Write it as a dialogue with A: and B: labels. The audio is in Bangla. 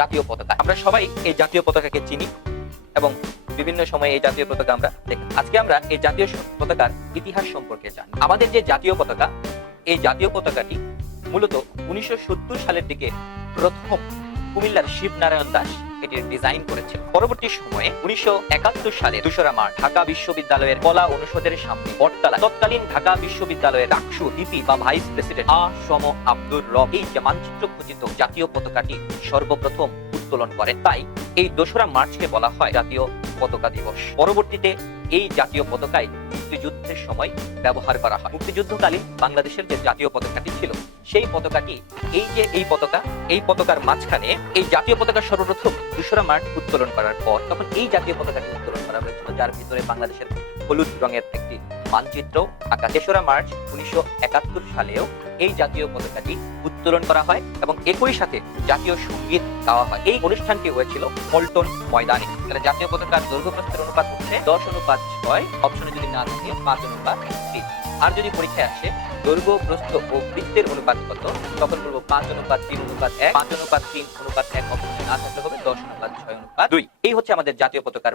A: জাতীয় পতাকা। আমরা সবাই এই জাতীয় পতাকাকে চিনি এবং বিভিন্ন সময়ে এই জাতীয় পতাকা আমরা দেখি। আজকে আমরা এই জাতীয় পতাকার ইতিহাস সম্পর্কে জানি। আমাদের যে জাতীয় পতাকা, এই জাতীয় পতাকাটি মূলত উনিশশো সত্তর সালের দিকে প্রথম কুমিল্লার শিবনারায়ণ দাস এটির ডিজাইন করেছিল। পরবর্তী সময়ে উনিশশো সালে দুশোরা মার্চ ঢাকা বিশ্ববিদ্যালয়ের কলা অনুষদের সামনে বটতলা। তৎকালীন ঢাকা বিশ্ববিদ্যালয়ের ডাকসু ডিপি বা ভাইস প্রেসিডেন্ট আ. সম আব্দুর রব এই যে মানচিত্র খচিত জাতীয় পতাকাটি সর্বপ্রথম উত্তোলন করেন, তাই এই দোসরা মার্চকে বলা হয় জাতীয় পতাকা দিবস। পরবর্তীতে এই জাতীয় পতাকায় মুক্তিযুদ্ধের সময় ব্যবহার করা হয়। মুক্তিযুদ্ধকালীন বাংলাদেশের যে জাতীয় পতাকাটি ছিল, সেই পতাকাটি এই যে এই পতাকা, এই পতাকার মাঝখানে এই জাতীয় পতাকা সর্বপ্রথম দোসরা মার্চ উত্তোলন করার পর তখন এই জাতীয় পতাকাটি উত্তোলন করা হয়েছিল, যার ভিতরে বাংলাদেশের হলুদ রঙের একটি মানচিত্র আঁকা। তেসরা মার্চ উনিশশো একাত্তর সালেও এই জাতীয় পতাকাটি উত্তোলন করা হয় এবং একই সাথে জাতীয় সংগীত গাওয়া হয়। এই অনুষ্ঠানটি হয়েছিল পল্টন ময়দানে। এখানে জাতীয় পতাকার দৈর্ঘ্য প্রস্থের অনুপাত হচ্ছে দশ অনুপাত ছয় অপশনে যদি না থাকে পাঁচ অনুপাত তিন। আর যদি পরীক্ষায় আসে দৈর্ঘ্য, প্রস্থ ও বৃত্তের অনুপাত কত, তখন বলব পাঁচ অনুপাত তিন, অনুপাত এক, পাঁচ অনুপাত তিন, অনুপাত এক অপশনে না থাকলে হবে দশ অনুপাত ছয়, অনুপাত দুই। এই হচ্ছে আমাদের জাতীয় পতাকার